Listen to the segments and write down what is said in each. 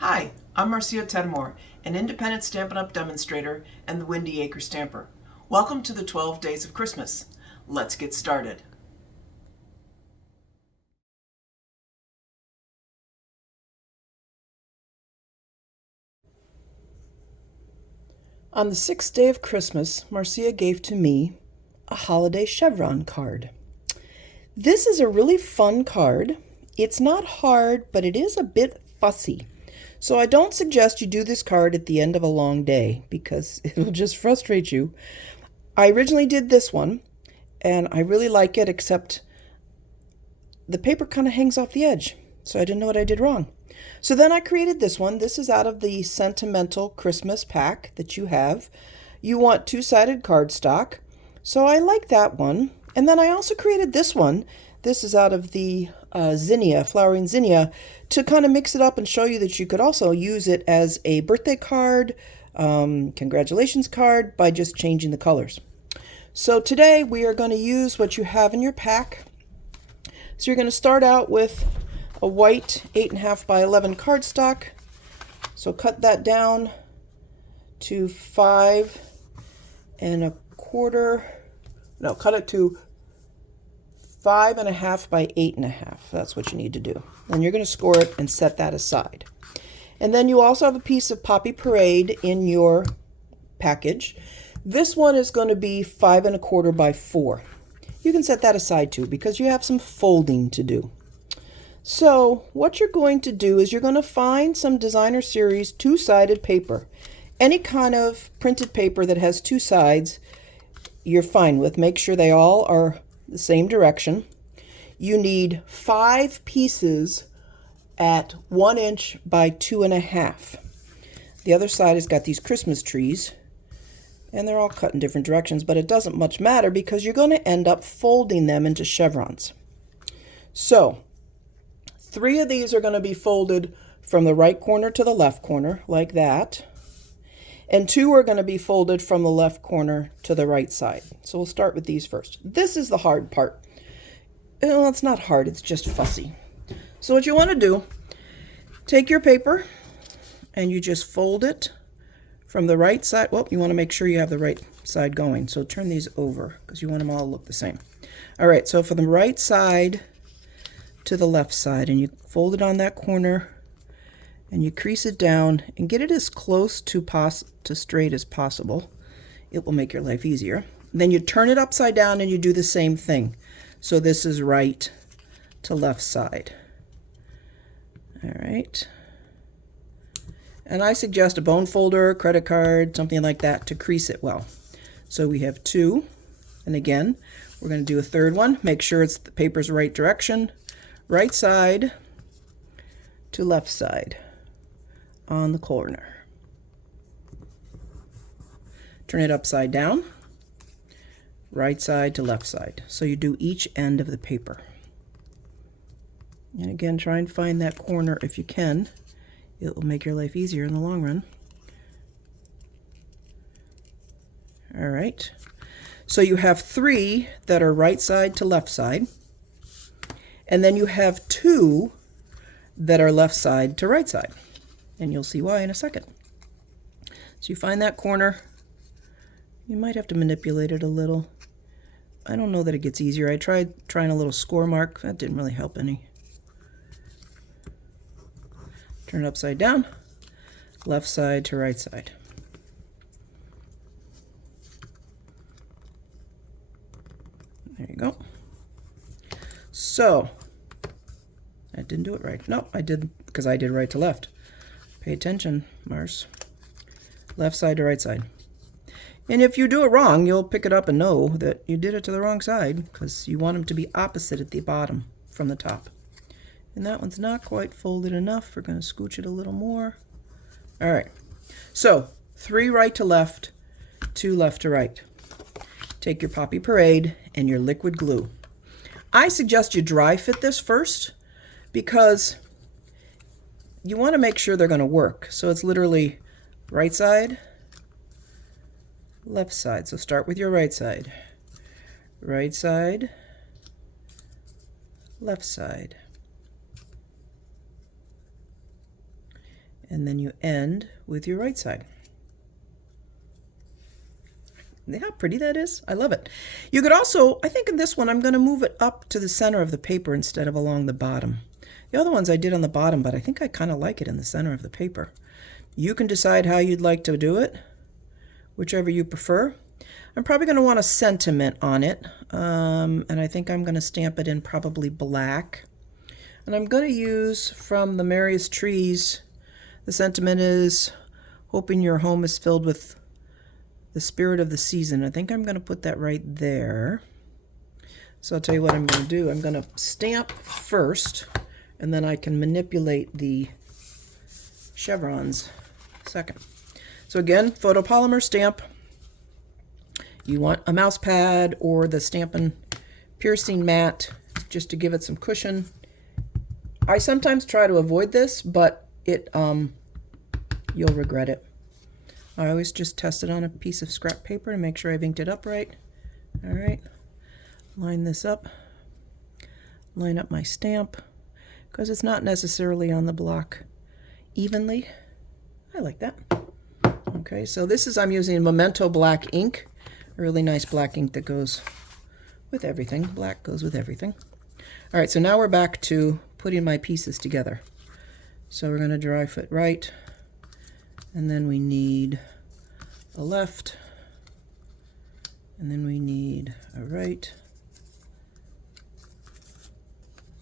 Hi, I'm Marcia Tedmore, an independent Stampin' Up! Demonstrator and the Windy Acre Stamper. Welcome to the 12 Days of Christmas. Let's get started. On the 6th day of Christmas, Marcia gave to me a holiday chevron card. This is a really fun card. It's not hard, but it is a bit fussy. So I don't suggest you do this card at the end of a long day because it'll just frustrate you. I originally did this one, and I really like it, except the paper kind of hangs off the edge, so I didn't know what I did wrong. So then I created this one. This is out of the Sentimental Christmas pack that you have. You want two-sided cardstock, so I like that one. And then I also created this one. This is out of the zinnia, flowering zinnia, to kind of mix it up and show you that you could also use it as a birthday card, congratulations card, by just changing the colors. So today we are going to use what you have in your pack. So you're going to start out with a white 8.5 by 11 cardstock. So cut that down to 5.25. No, cut it to 5.5 by 8.5. That's what you need to do. Then you're going to score it and set that aside. And then you also have a piece of Poppy Parade in your package. This one is going to be 5.25 by 4. You can set that aside too because you have some folding to do. So what you're going to do is you're going to find some Designer Series two-sided paper. Any kind of printed paper that has two sides, you're fine with. Make sure they all are the same direction. You need 5 pieces at 1 inch by 2.5. The other side has got these Christmas trees, and they're all cut in different directions, but it doesn't much matter because you're going to end up folding them into chevrons. So 3 of these are going to be folded from the right corner to the left corner, like that. And 2 are going to be folded from the left corner to the right side. So we'll start with these first. This is the hard part. Well, it's not hard, it's just fussy. So what you want to do, take your paper and you just fold it from the right side. Well, you want to make sure you have the right side going. So turn these over because you want them all to look the same. All right, so from the right side to the left side, and you fold it on that corner and you crease it down and get it as close to straight as possible. It will make your life easier. Then you turn it upside down and you do the same thing. So this is right to left side. All right. And I suggest a bone folder, credit card, something like that to crease it well. So we have 2. And again, we're going to do a third one. Make sure it's the paper's right direction. Right side to left side on the corner. Turn it upside down. Right side to left side. So you do each end of the paper. And again, try and find that corner if you can. It will make your life easier in the long run. All right. So you have 3 that are right side to left side. And then you have 2 that are left side to right side. And you'll see why in a second. So you find that corner. You might have to manipulate it a little. I don't know that it gets easier. I tried trying a little score mark. That didn't really help any. Turn it upside down, left side to right side. There you go. So, I didn't do it right. No, I did, because I did right to left. Pay attention, Mars. Left side to right side. And if you do it wrong, you'll pick it up and know that you did it to the wrong side, because you want them to be opposite at the bottom from the top. And that one's not quite folded enough. We're going to scooch it a little more. All right. So 3 right to left, 2 left to right. Take your Poppy Parade and your liquid glue. I suggest you dry fit this first because you want to make sure they're going to work. So it's literally right side, left side. So start with your right side. Right side, left side. And then you end with your right side. See how pretty that is? I love it. You could also, I think in this one, I'm going to move it up to the center of the paper instead of along the bottom. The other ones I did on the bottom, but I think I kind of like it in the center of the paper. You can decide how you'd like to do it, whichever you prefer. I'm probably going to want a sentiment on it, and I think I'm going to stamp it in probably black. And I'm going to use from the Merriest Trees, the sentiment is, hoping your home is filled with the spirit of the season. I think I'm going to put that right there. So I'll tell you what I'm going to do. I'm going to stamp first, and then I can manipulate the chevrons second. So again, photopolymer stamp. You want a mouse pad or the Stampin' Piercing mat just to give it some cushion. I sometimes try to avoid this, but it you'll regret it. I always just test it on a piece of scrap paper to make sure I've inked it up right. All right, line this up, line up my stamp, because it's not necessarily on the block evenly. I like that. Okay, so this is, I'm using Memento black ink, a really nice black ink that goes with everything. Black goes with everything. All right, so now we're back to putting my pieces together. So we're going to dry foot right, and then we need a left, and then we need a right,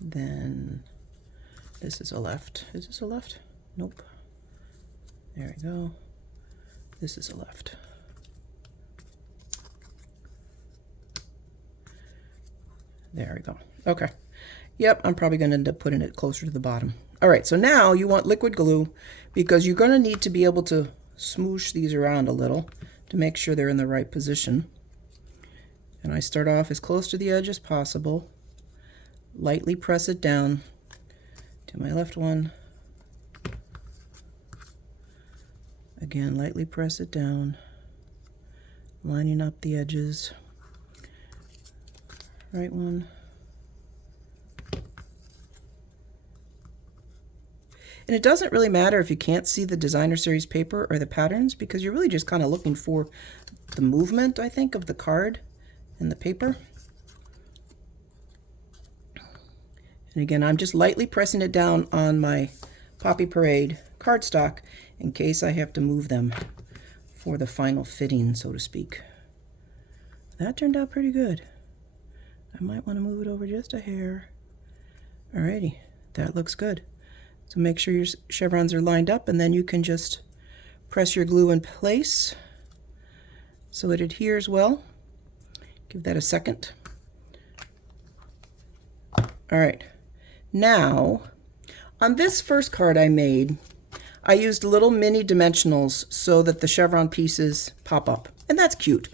then this is a left. Is this a left? Nope. There we go. This is a left. There we go. Okay. Yep, I'm probably going to end up putting it closer to the bottom. All right, so now you want liquid glue because you're going to need to be able to smoosh these around a little to make sure they're in the right position. And I start off as close to the edge as possible. Lightly press it down to my left one. Again, lightly press it down, lining up the edges. Right one. And it doesn't really matter if you can't see the designer series paper or the patterns, because you're really just kind of looking for the movement, I think, of the card and the paper. And again, I'm just lightly pressing it down on my Poppy Parade cardstock in case I have to move them for the final fitting, so to speak. That turned out pretty good. I might want to move it over just a hair. Alrighty, that looks good. So make sure your chevrons are lined up, and then you can just press your glue in place so it adheres well. Give that a second. All right, now on this first card I made, I used little mini dimensionals so that the chevron pieces pop up, and that's cute.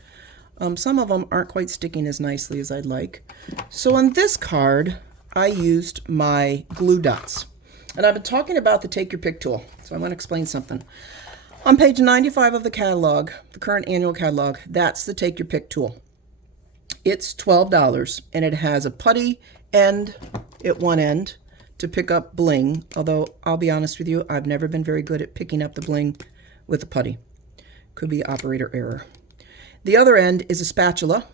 Some of them aren't quite sticking as nicely as I'd like. So on this card, I used my glue dots. And I've been talking about the Take Your Pick tool, so I want to explain something. On page 95 of the catalog, the current annual catalog, that's the Take Your Pick tool. It's $12, and it has a putty end at one end to pick up bling, although I'll be honest with you, I've never been very good at picking up the bling with a putty. Could be operator error. The other end is a spatula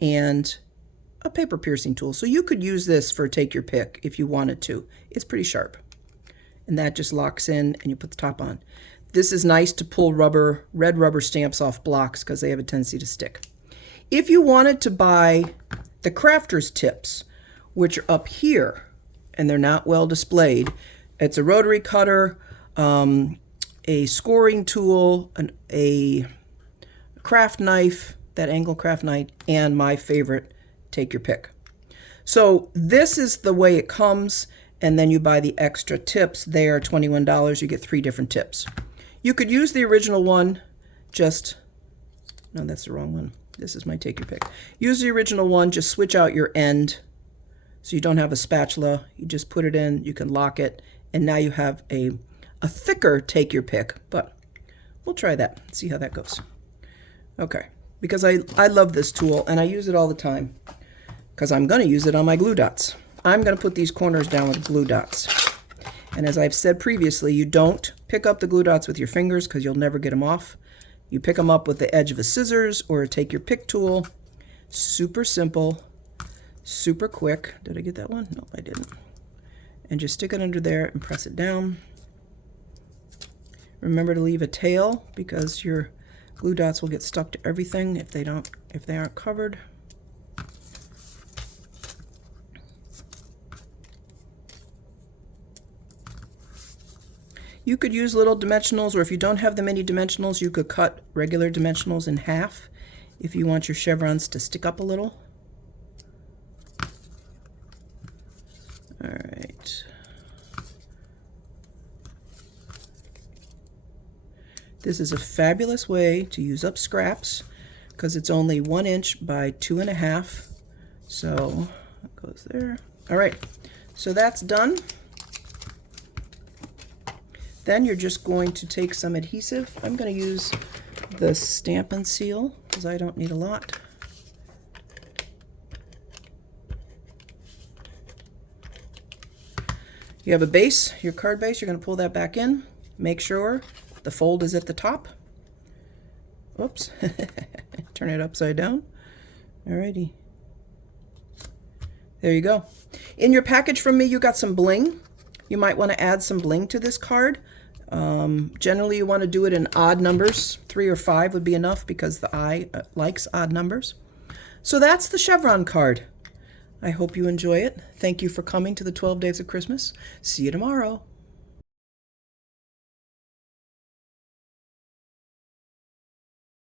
and a paper piercing tool. So you could use this for Take Your Pick if you wanted to. It's pretty sharp. And that just locks in and you put the top on. This is nice to pull red rubber stamps off blocks because they have a tendency to stick. If you wanted to buy the crafter's tips, which are up here, and they're not well displayed, it's a rotary cutter, a scoring tool, a craft knife, that angle craft knife, and my favorite, Take Your Pick. So this is the way it comes, and then you buy the extra tips. They are $21. You get 3 different tips. You could use the original one, no, that's the wrong one. This is my Take Your Pick. Use the original one, just switch out your end so you don't have a spatula. You just put it in, you can lock it, and now you have a thicker Take Your Pick, but we'll try that, see how that goes. Okay, because I love this tool, and I use it all the time, because I'm going to use it on my glue dots. I'm going to put these corners down with glue dots. And as I've said previously, you don't pick up the glue dots with your fingers because you'll never get them off. You pick them up with the edge of a scissors or take your pick tool. Super simple, super quick. Did I get that one? No, I didn't. And just stick it under there and press it down. Remember to leave a tail because your glue dots will get stuck to everything if they aren't covered. You could use little dimensionals, or if you don't have the mini dimensionals, you could cut regular dimensionals in half if you want your chevrons to stick up a little. All right. This is a fabulous way to use up scraps because it's only 1 inch by 2.5. So it goes there. All right, so that's done. Then you're just going to take some adhesive. I'm going to use the Stampin' Seal because I don't need a lot. You have a base, your card base, you're going to pull that back in. Make sure the fold is at the top. Oops. Turn it upside down. Alrighty. There you go. In your package from me, you got some bling. You might want to add some bling to this card. Generally, you want to do it in odd numbers. 3 or 5 would be enough because the eye likes odd numbers. So that's the chevron card. I hope you enjoy it. Thank you for coming to the 12 Days of Christmas. See you tomorrow.